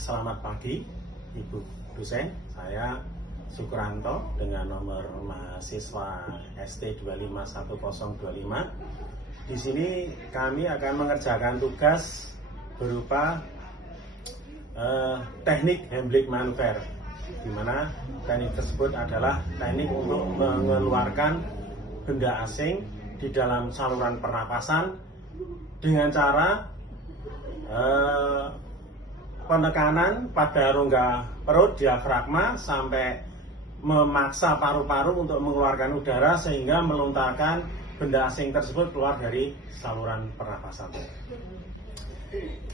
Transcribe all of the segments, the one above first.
Selamat pagi Ibu dosen, saya Sukranto dengan nomor mahasiswa ST 251025. Di sini kami akan mengerjakan tugas berupa teknik Heimlich manuver, di mana teknik tersebut adalah teknik untuk mengeluarkan benda asing di dalam saluran pernapasan dengan cara penekanan pada rongga perut diafragma sampai memaksa paru-paru untuk mengeluarkan udara sehingga melontarkan benda asing tersebut keluar dari saluran pernapasan.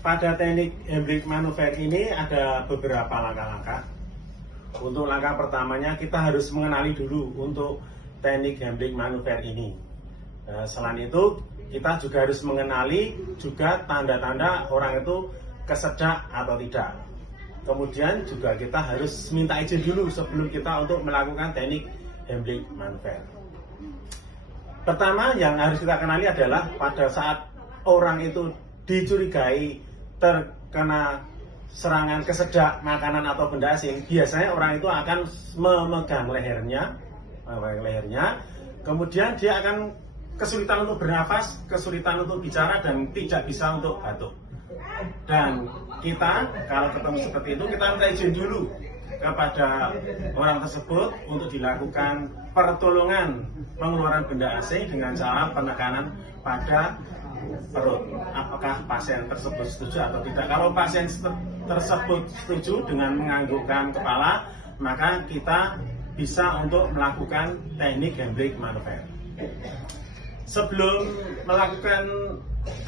Pada teknik Heimlich manuver ini ada beberapa langkah-langkah. Untuk langkah pertamanya kita harus mengenali dulu untuk teknik Heimlich manuver ini. Selain itu kita juga harus mengenali juga tanda-tanda orang itu kesedak atau tidak. Kemudian juga kita harus minta izin dulu sebelum kita untuk melakukan teknik Heimlich manuver. Pertama yang harus kita kenali adalah pada saat orang itu dicurigai terkena serangan kesedak makanan atau benda asing, biasanya orang itu akan memegang lehernya, kemudian dia akan kesulitan untuk bernafas, kesulitan untuk bicara, dan tidak bisa untuk batuk. Dan kita kalau ketemu seperti itu, kita minta izin dulu kepada orang tersebut untuk dilakukan pertolongan pengeluaran benda asing dengan cara penekanan pada perut. Apakah pasien tersebut setuju atau tidak? Kalau pasien tersebut setuju dengan menganggukkan kepala, maka kita bisa untuk melakukan teknik Heimlich manuver. Sebelum melakukan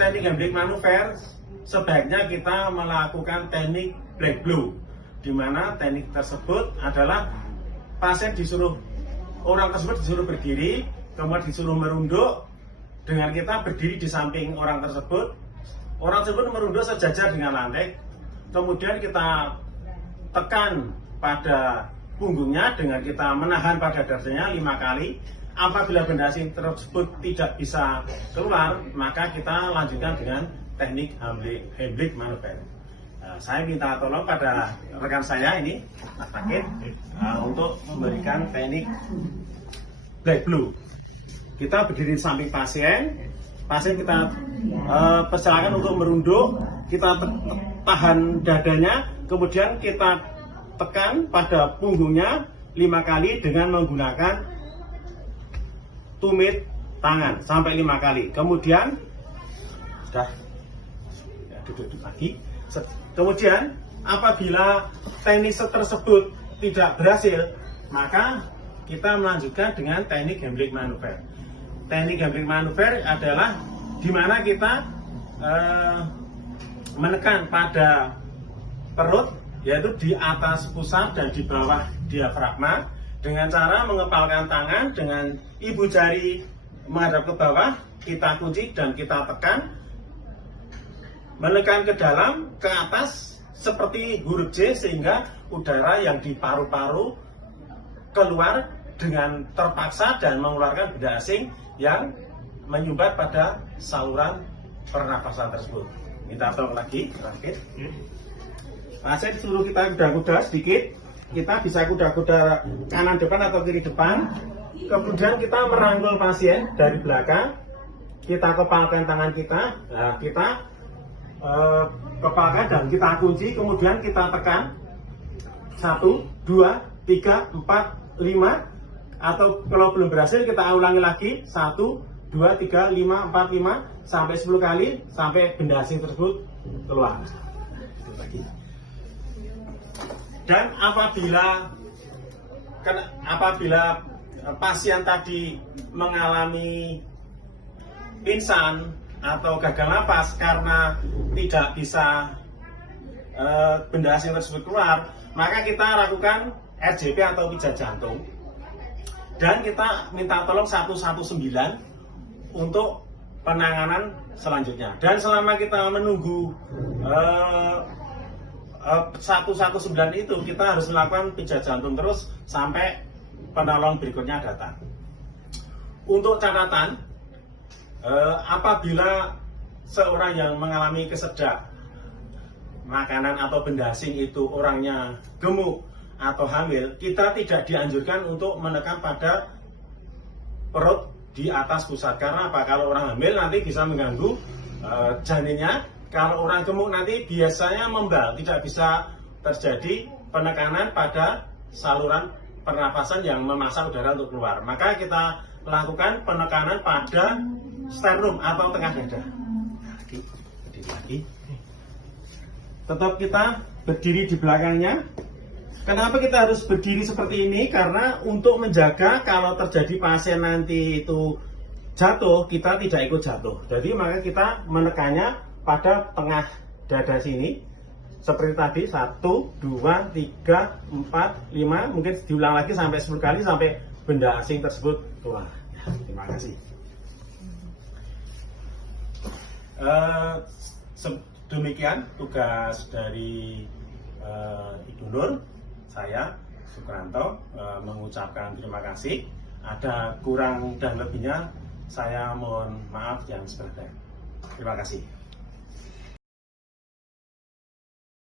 teknik Heimlich manuver, sebaiknya kita melakukan teknik black blue, di mana teknik tersebut adalah orang tersebut disuruh berdiri, kemudian disuruh merunduk dengan kita berdiri di samping orang tersebut. Orang tersebut merunduk sejajar dengan lantai, kemudian kita tekan pada punggungnya dengan kita menahan pada dadanya 5 kali. Apabila benda asing tersebut tidak bisa keluar, maka kita lanjutkan dengan teknik Heimlich manuver. Saya minta tolong pada rekan saya ini, Mas Takir, untuk memberikan teknik black blue. Kita berdiri di samping pasien kita persilakan untuk merunduk, kita tahan dadanya, kemudian kita tekan pada punggungnya 5 kali dengan menggunakan tumit tangan sampai 5 kali. Kemudian sudah duduk lagi. Kemudian apabila teknik tersebut tidak berhasil, maka kita melanjutkan dengan teknik Heimlich manuver. Teknik Heimlich manuver adalah di mana kita menekan pada perut, yaitu di atas pusat dan di bawah diafragma, dengan cara mengepalkan tangan dengan ibu jari menghadap ke bawah, kita kunci dan kita tekan, menekan ke dalam, ke atas seperti huruf J, sehingga udara yang di paru-paru keluar dengan terpaksa dan mengeluarkan benda asing yang menyumbat pada saluran pernapasan tersebut. Minta tolong lagi, terakhir. Saya disuruh kita kuda-kuda sedikit. Kita bisa kuda-kuda kanan depan atau kiri depan. Kemudian kita merangkul pasien dari belakang. Kita kepalkan tangan kita. Nah, kita kepalkan dan kita kunci. Kemudian kita tekan 1, 2, 3, 4, 5. Atau kalau belum berhasil kita ulangi lagi 1, 2, 3, 5, 4, 5 sampai 10 kali sampai benda asing tersebut keluar. Dan apabila pasien tadi mengalami pingsan atau gagal napas karena tidak bisa benda asing tersebut keluar, maka kita lakukan RJP atau pijat jantung, dan kita minta tolong 119 untuk penanganan selanjutnya. Dan selama kita menunggu 119 itu, kita harus melakukan pijat jantung terus sampai penolong berikutnya datang. Untuk catatan, apabila seorang yang mengalami kesedak makanan atau benda asing itu orangnya gemuk atau hamil, kita tidak dianjurkan untuk menekan pada perut di atas pusat. Karena apa? Kalau orang hamil nanti bisa mengganggu janinnya. Kalau orang gemuk nanti biasanya membal, tidak bisa terjadi penekanan pada saluran pernapasan yang memasang udara untuk keluar. Maka kita lakukan penekanan pada sternum atau tengah dada. Berdiri lagi. Tetap kita berdiri di belakangnya. Kenapa kita harus berdiri seperti ini? Karena untuk menjaga kalau terjadi pasien nanti itu jatuh, kita tidak ikut jatuh. Jadi maka kita menekannya pada tengah dada sini. Seperti tadi, 1, 2, 3, 4, 5. Mungkin diulang lagi sampai 10 kali sampai benda asing tersebut keluar. Terima kasih. Demikian tugas dari Ibu Nur. Saya Sukranto mengucapkan terima kasih. Ada kurang dan lebihnya saya mohon maaf yang sebenarnya. Terima kasih.